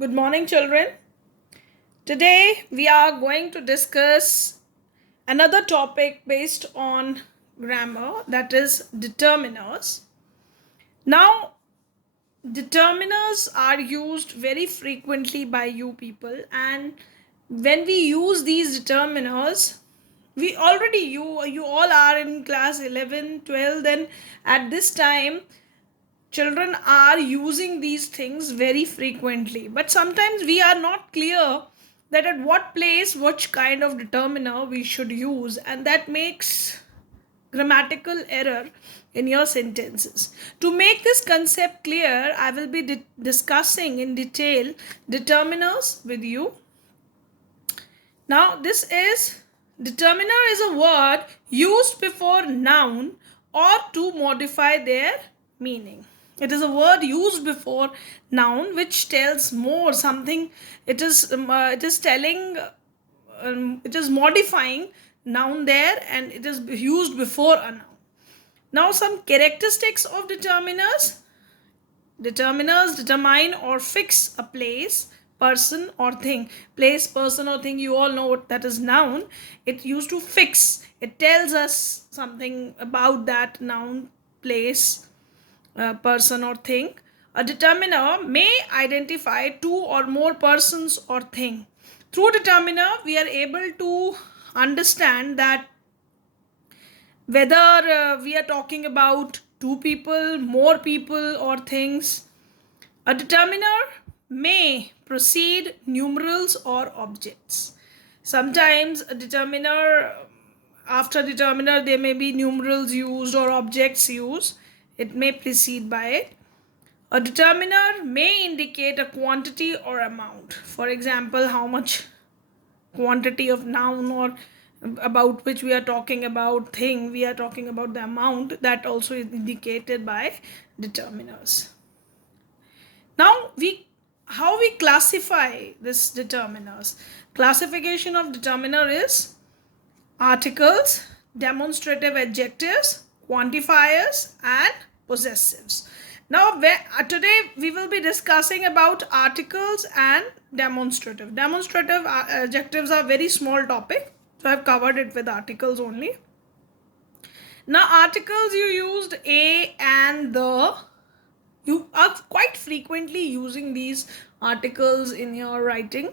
Good morning, children. Today we are going to discuss another topic based on grammar, that is determiners. Now, determiners are used very frequently by you people, and when we use these determiners, we already you all are in class 11, 12. Then at this time children are using these things very frequently, but sometimes we are not clear that at what place which kind of determiner we should use, and that makes grammatical error in your sentences. To make this concept clear, I will be discussing in detail determiners with you. Now, this is determiner is a word used before noun or to modify their meaning. It is a word used before noun which tells more something. It is telling. It is modifying noun there, and it is used before a noun. Now, some characteristics of determiners. Determiners determine or fix a place, person or thing. Place, person or thing, you all know what that is. Noun. It used to fix. It tells us something about that noun, place, person or thing. A determiner may identify two or more persons or thing. Through determiner, we are able to understand that whether we are talking about two people, more people, or things. A determiner may precede numerals or objects. Sometimes a determiner, after determiner, there may be numerals used or objects used. It may precede by it. A determiner may indicate a quantity or amount. For example, how much quantity of noun or about which we are talking about thing, we are talking about the amount, that also is indicated by determiners. Now, how we classify this determiners? Classification of determiner is articles, demonstrative adjectives, quantifiers, and possessives. Now, today we will be discussing about articles and demonstrative. Demonstrative adjectives are very small topic, so I've covered it with articles only. Now, articles, you used a and the. You are quite frequently using these articles in your writing,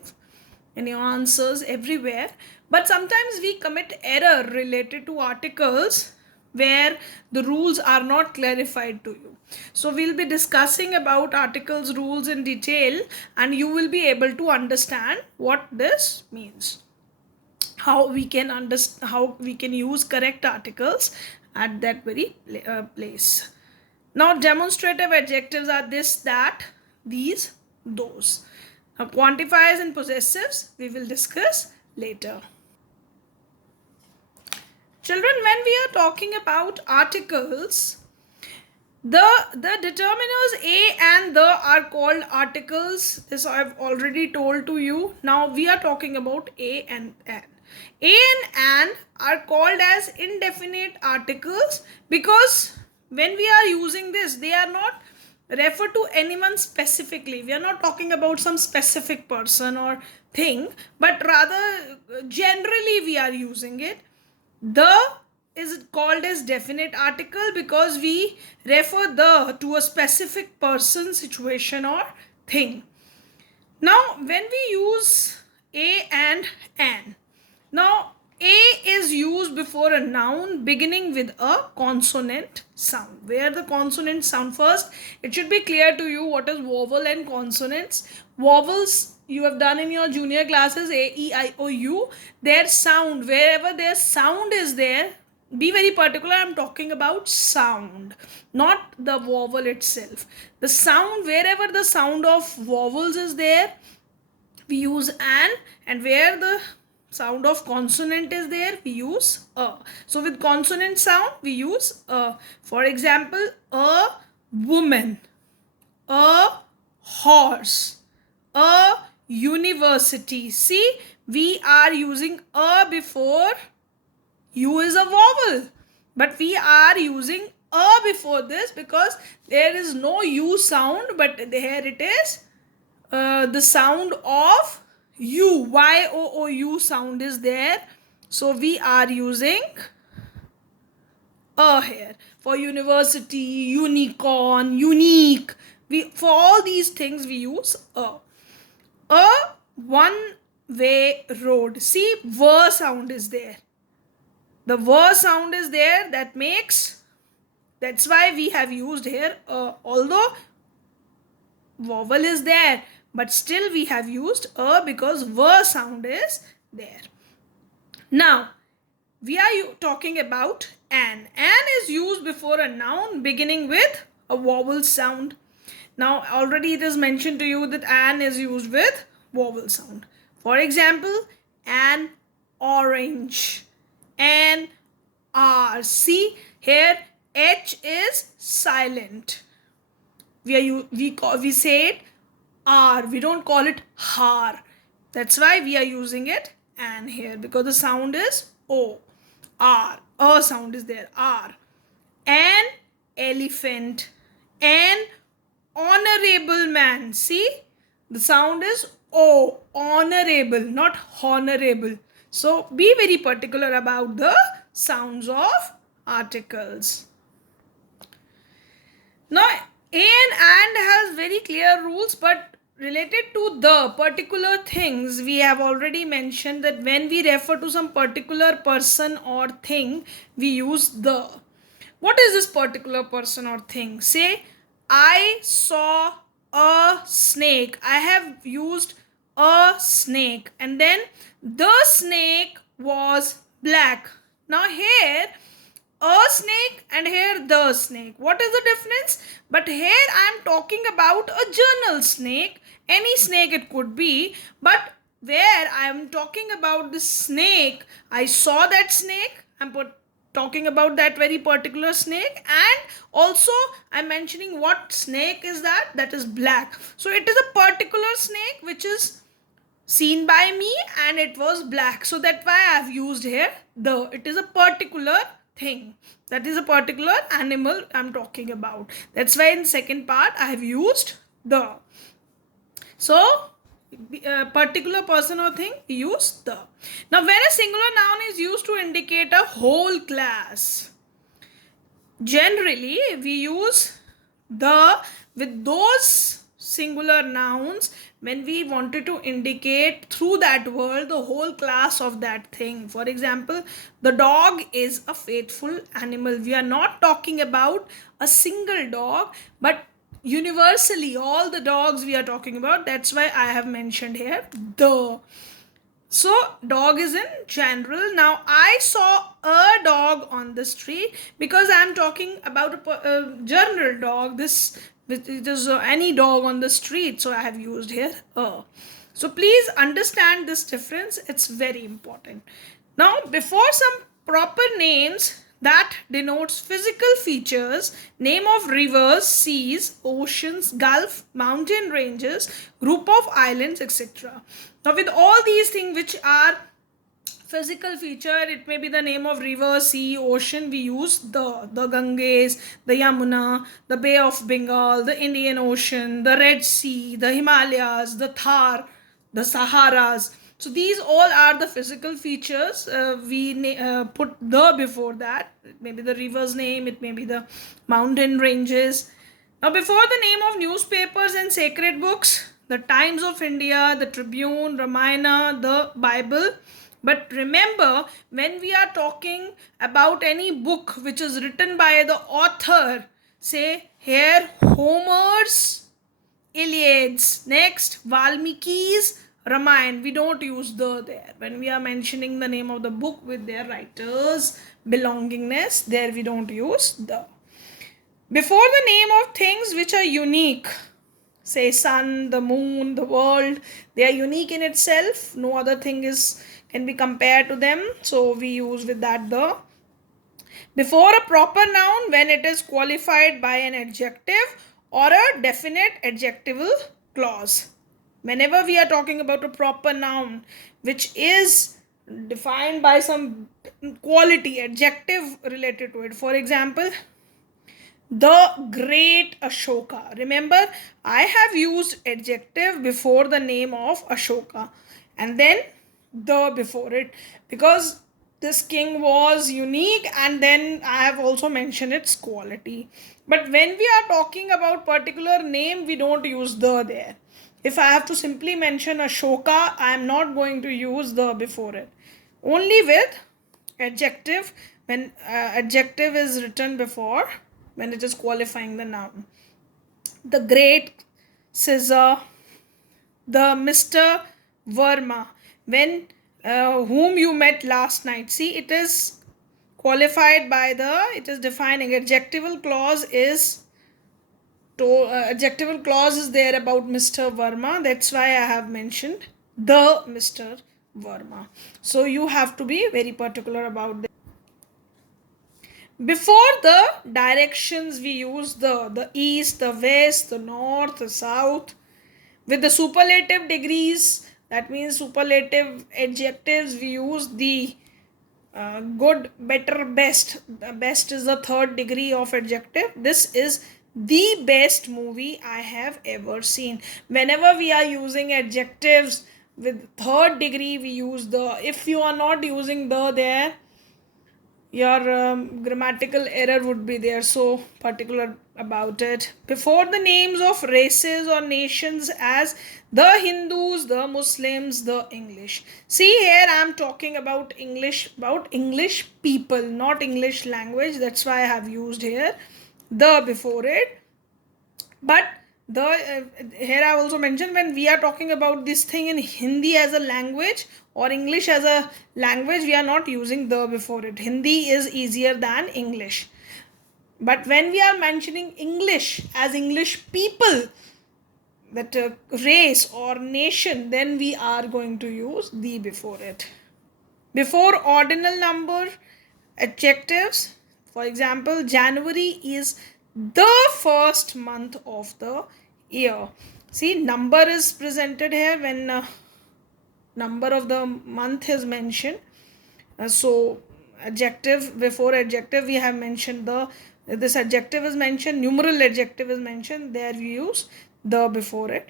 in your answers, everywhere. But sometimes we commit error related to articles where the rules are not clarified to you. So we'll be discussing about articles rules in detail, and you will be able to understand what this means. How we can use correct articles at that very place. Now, demonstrative adjectives are this, that, these, those. Now, quantifiers and possessives we will discuss later. Children, when we are talking about articles, the determiners a and the are called articles. This I have already told to you. Now we are talking about a and an. A and an are called as indefinite articles because when we are using this, they are not refer to anyone specifically. We are not talking about some specific person or thing, but rather generally we are using it. The is called as definite article because we refer the to a specific person, situation, or thing. Now, when we use a and an, now a is used before a noun beginning with a consonant sound. Where the consonant sound first, it should be clear to you what is vowel and consonants. Vowels you have done in your junior classes, a, e, I, o, u. Their sound, wherever their sound is there, be very particular, I'm talking about sound, not the vowel itself. The sound, wherever the sound of vowels is there, we use an, and where the sound of consonant is there, we use a. So with consonant sound, we use a. For example, a woman, a horse, a university. See, we are using a before U is a vowel, but we are using a before this because there is no U sound, but here it is the sound of U, Y-O-O-U sound is there. So we are using a here. For university, unicorn, unique. For all these things we use a. A one-way road. See, V sound is there. The V sound is there. That's why we have used here a. Although vowel is there, but still we have used a because V sound is there. Now, we are talking about an. An is used before a noun beginning with a vowel sound. Now, already it is mentioned to you that an is used with vowel sound. For example, an orange, an R. See here, H is silent. We say it R. We don't call it har. That's why we are using it an here, because the sound is O. R. A sound is there. R. An elephant. An honorable man. See, the sound is O. Honorable, not honorable. So be very particular about the sounds of articles. Now, and has very clear rules, but related to the particular things, we have already mentioned that when we refer to some particular person or thing, we use the. What is this particular person or thing? Say, I saw a snake. I have used a snake, and then the snake was black. Now here, a snake and here the snake. What is the difference? But here I am talking about a journal snake. Any snake it could be, but where I am talking about the snake, I saw that snake. I'm talking about that very particular snake, and also I'm mentioning what snake is that. That is black. So it is a particular snake which is seen by me and it was black. So that's why I have used here the. It is a particular thing. That is a particular animal I'm talking about. That's why in second part I have used the. So particular person or thing, use the. Now when a singular noun is used to indicate a whole class, generally we use the with those singular nouns when we wanted to indicate through that word the whole class of that thing. For example, the dog is a faithful animal. We are not talking about a single dog, but universally all the dogs we are talking about. That's why I have mentioned here the. So dog is in general. Now I saw a dog on the street because I am talking about a general dog. It is any dog on the street. So I have used here a. So please understand this difference. It's very important. Now before some proper names that denotes physical features, name of rivers, seas, oceans, gulf, mountain ranges, group of islands, etc. Now with all these things which are physical feature, it may be the name of river, sea, ocean, we use the Ganges, the Yamuna, the Bay of Bengal, the Indian Ocean, the Red Sea, the Himalayas, the Thar, the Saharas. So these all are the physical features. We put the before that. It may be the river's name, it may be the mountain ranges. Now before the name of newspapers and sacred books, the Times of India, the Tribune, Ramayana, the Bible. But remember, when we are talking about any book which is written by the author, say here Homer's Iliads, next Valmiki's Ramayana, we don't use the there. When we are mentioning the name of the book with their writer's belongingness, there we don't use the. Before the name of things which are unique, say sun, the moon, the world, they are unique in itself. No other thing can be compared to them. So we use with that the. Before a proper noun, when it is qualified by an adjective or a definite adjectival clause. Whenever we are talking about a proper noun which is defined by some quality, adjective related to it. For example, The great Ashoka. Remember, I have used adjective before the name of Ashoka and then the before it, because this king was unique, and then I have also mentioned its quality. But when we are talking about particular name, we don't use the there. If I have to simply mention Ashoka, I am not going to use the before it. Only with adjective, when adjective is written before, when it is qualifying the noun. The great Caesar, the Mr. Verma, when whom you met last night. See, it is qualified by the, it is defining. Adjectival clause is adjectival clause is there about Mr. Verma. That's why I have mentioned the Mr. Verma. So you have to be very particular about this. Before the directions, we use the east, the west, the north, the south. With the superlative degrees, that means superlative adjectives, we use the good, better, best. The best is the third degree of adjective. This is the best movie I have ever seen. Whenever we are using adjectives with third degree, we use the. If you are not using the there, your grammatical error would be there, so particular about it. Before the names of races or nations, as the Hindus, the Muslims, the English. See, here I am talking about English people, not English language. That's why I have used here the before it. But the here I also mentioned, when we are talking about this thing in Hindi as a language or English as a language, we are not using the before it. Hindi is easier than English. But when we are mentioning English as English people, that race or nation, then we are going to use the before it. Before ordinal number adjectives, for example, January is the first month of the year. See, number is presented here when number of the month is mentioned. So adjective, before adjective we have mentioned the, this adjective is mentioned, numeral adjective is mentioned, there we use the before it.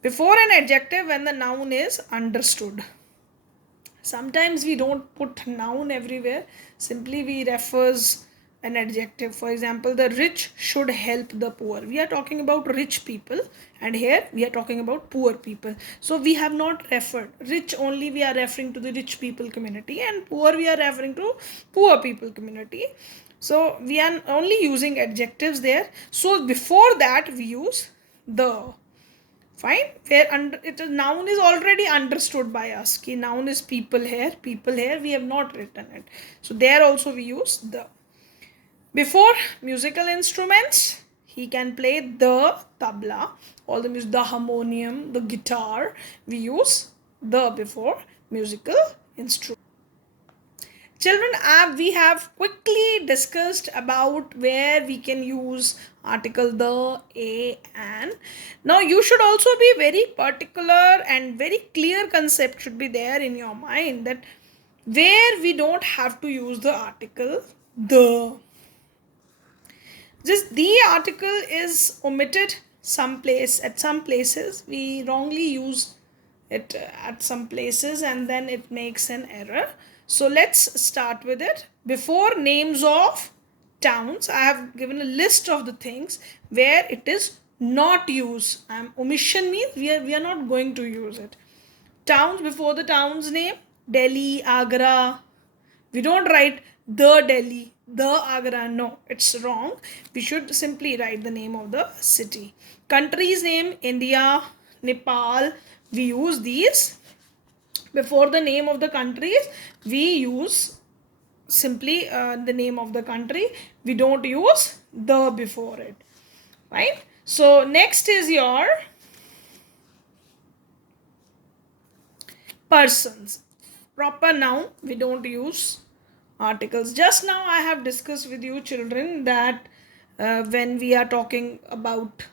Before an adjective, when the noun is understood. Sometimes we don't put noun everywhere, simply we refers an adjective. For example, the rich should help the poor. We are talking about rich people, and here we are talking about poor people. So we have not referred rich, only we are referring to the rich people community, and poor we are referring to poor people community. So we are only using adjectives there. So before that we use the. Fine, where under it is, noun is already understood by us. Ki noun is people here, we have not written it. So there also we use the. Before musical instruments, he can play the tabla, all the music, the harmonium, the guitar. We use the before musical instrument. Children, we have quickly discussed about where we can use article the, a, and. Now you should also be very particular, and very clear concept should be there in your mind, that where we don't have to use the article the. Just the article is omitted some place, at some places we wrongly use it at some places, and then it makes an error. So let's start with it. Before names of towns, I have given a list of the things where it is not used. Omission means we are not going to use it. Towns, before the town's name, Delhi, Agra. We don't write the Delhi, the Agra. No, it's wrong. We should simply write the name of the city. Country's name, India, Nepal. We use these. Before the name of the countries, we use simply the name of the country. We don't use the before it. Right? So next is your persons. Proper noun, we don't use articles. Just now I have discussed with you children that when we are talking about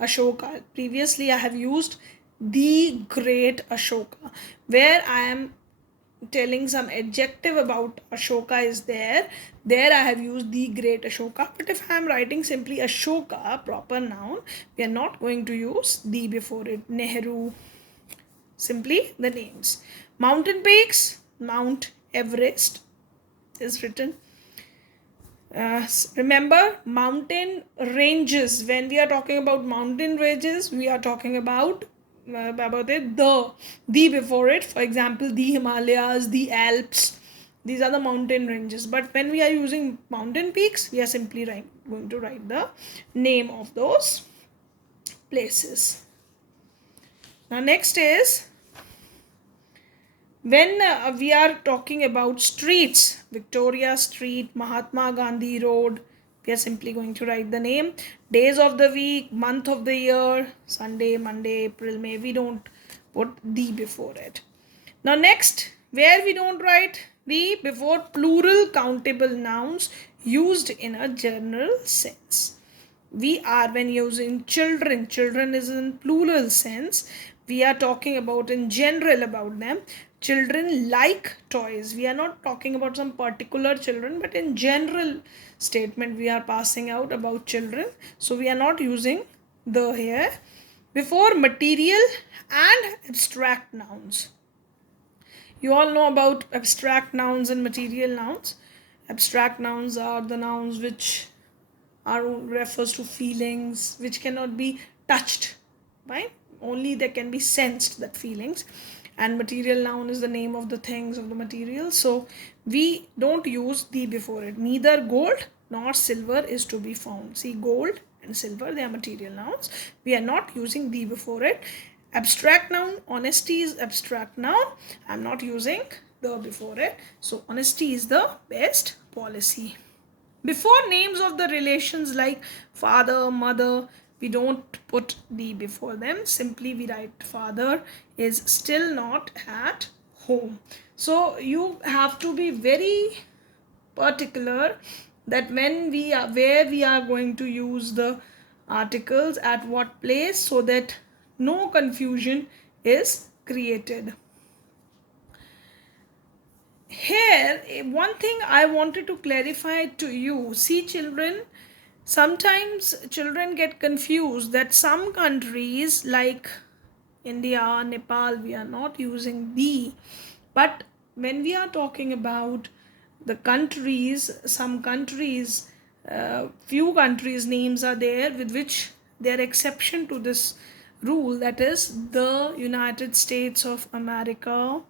Ashoka, previously I have used the great Ashoka, where I am telling some adjective about Ashoka is there, there I have used the great Ashoka. But if I am writing simply Ashoka, proper noun, we are not going to use the before it. Nehru, simply the names. Mountain peaks, Mount Everest is written. Remember, mountain ranges. When we are talking about mountain ranges, we are talking about it the before it. For example, the Himalayas, the Alps. These are the mountain ranges. But when we are using mountain peaks, we are simply going to write the name of those places. Now, next is when we are talking about streets, Victoria Street, Mahatma Gandhi Road, we are simply going to write the name. Days of the week, month of the year, Sunday, Monday, April, May, we don't put the before it. Now next, where we don't write the before plural countable nouns used in a general sense. We are, when using children is in plural sense. We are talking about in general about them. Children like toys. We are not talking about some particular children, but in general statement we are passing out about children. So we are not using the here. Before material and abstract nouns. You all know about abstract nouns and material nouns. Abstract nouns are the nouns which refers to feelings which cannot be touched, right? Only they can be sensed, that feelings. And material noun is the name of the things, of the material. So we don't use the before it. Neither gold nor silver is to be found. See, gold and silver, they are material nouns. We are not using the before it. Abstract noun, honesty is abstract noun. I'm not using the before it. So honesty is the best policy. Before names of the relations like father, mother, we don't put the before them. Simply we write father is still not at home. So you have to be very particular that when we are, where we are going to use the articles, at what place, so that no confusion is created. Here, one thing I wanted to clarify to you. See, children, sometimes children get confused that some countries like India, Nepal, we are not using the. But when we are talking about the countries, some countries, few countries names are there with which there are exception to this rule. That is the United States of America,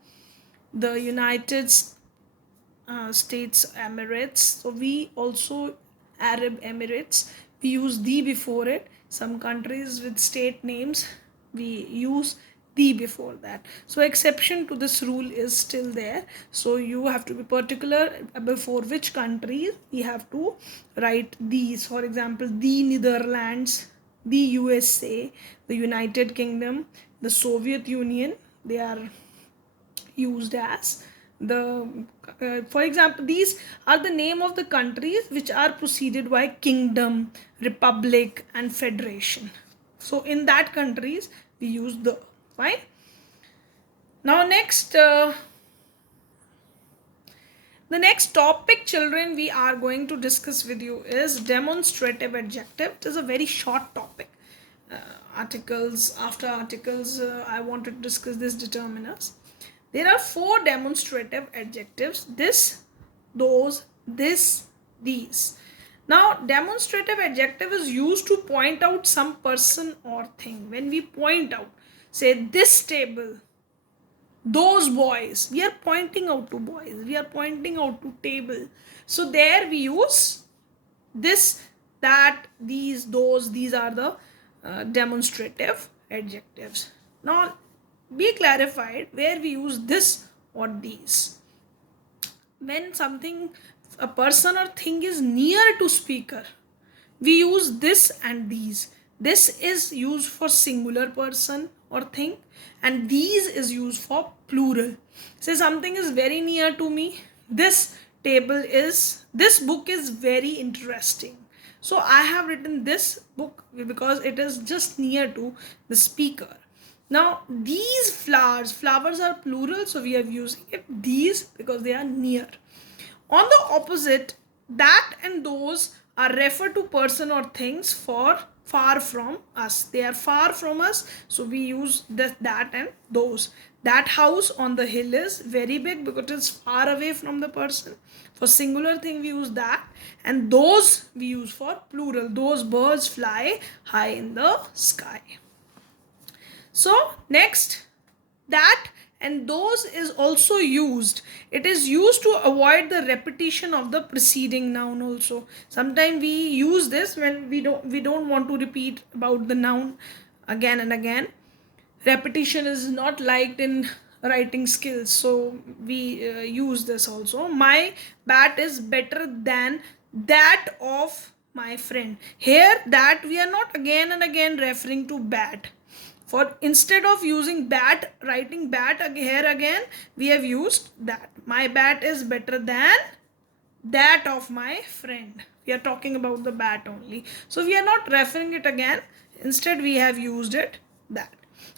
the United States Emirates. So we also Arab Emirates, we use the before it. Some countries with state names, we use the before that. So exception to this rule is still there. So you have to be particular before which country we have to write these. For example, the Netherlands, the USA, the United Kingdom, the Soviet Union, they are used as the for example, these are the name of the countries which are preceded by kingdom, republic and federation. So in that countries we use the. Fine. Now next the next topic, children, we are going to discuss with you is demonstrative adjective. It is a very short topic. Articles, after articles, I want to discuss this determiners. There are 4 demonstrative adjectives: this, those, this, these. Now, demonstrative adjective is used to point out some person or thing. When we point out, say this table, those boys, we are pointing out to boys, we are pointing out to table. So there we use this, that, these, those. These are the demonstrative adjectives. Now be clarified where we use this or these. When something, a person or thing is near to speaker, we use this and these. This is used for singular person or thing, and these is used for plural. Say something is very near to me. This book is very interesting. So I have written this book because it is just near to the speaker. Now these flowers are plural, so we are using it these because they are near. On the opposite, that and those are referred to person or things for far from us. They are far from us, so we use that and those. That house on the hill is very big because it is far away from the person. For singular thing we use that, and those we use for plural. Those birds fly high in the sky. So next, that and those is also used. It is used to avoid the repetition of the preceding noun also. Sometimes we use this when we don't want to repeat about the noun again and again. Repetition is not liked in writing skills, so we use this also. My bat is better than that of my friend. Here that we are not again and again referring to bat. For instead of using bat, writing bat here again, we have used that. My bat is better than that of my friend. We are talking about the bat only, so we are not referring it again. Instead we have used it that.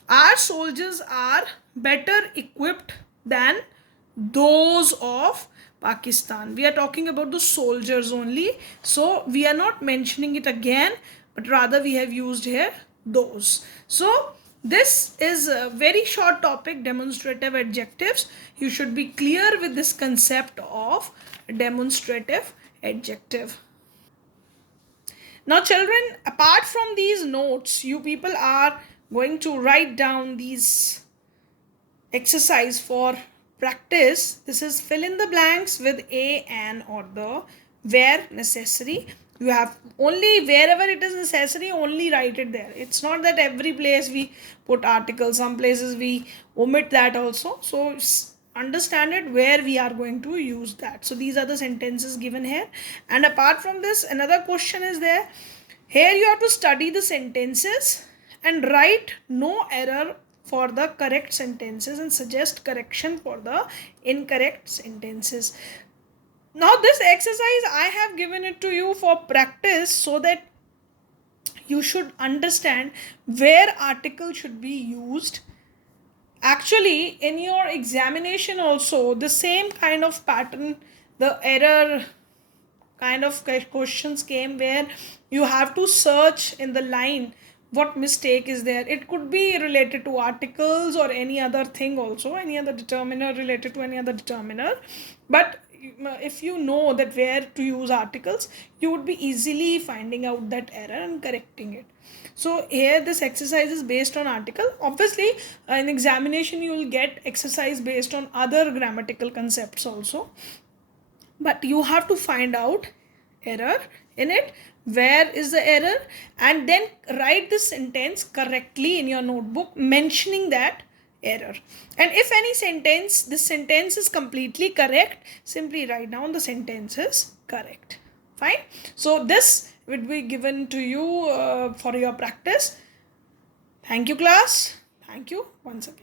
Our soldiers are better equipped than those of Pakistan. We are talking about the soldiers only, so we are not mentioning it again, but rather we have used here those. So this is a very short topic, demonstrative adjectives. You should be clear with this concept of demonstrative adjective. Now children, apart from these notes, you people are going to write down these exercise for practice. This is fill in the blanks with a, an or the, where necessary. You have only wherever it is necessary, only write it there. It's not that every place we put articles. Some places we omit that also. So understand it where we are going to use that. So these are the sentences given here. And apart from this, another question is there. Here you have to study the sentences and write no error for the correct sentences and suggest correction for the incorrect sentences. Now this exercise I have given it to you for practice, so that you should understand where article should be used. Actually in your examination also the same kind of pattern, the error kind of questions came where you have to search in the line what mistake is there. It could be related to articles or any other thing also, any other determiner related to any other determiner. But if you know that where to use articles, you would be easily finding out that error and correcting it. So here this exercise is based on article. Obviously in examination you will get exercise based on other grammatical concepts also, but you have to find out error in it, where is the error, and then write the sentence correctly in your notebook mentioning that error. And if any sentence, this sentence is completely correct, simply write down the sentence is correct. Fine. So this will be given to you for your practice. Thank you class. Thank you once again.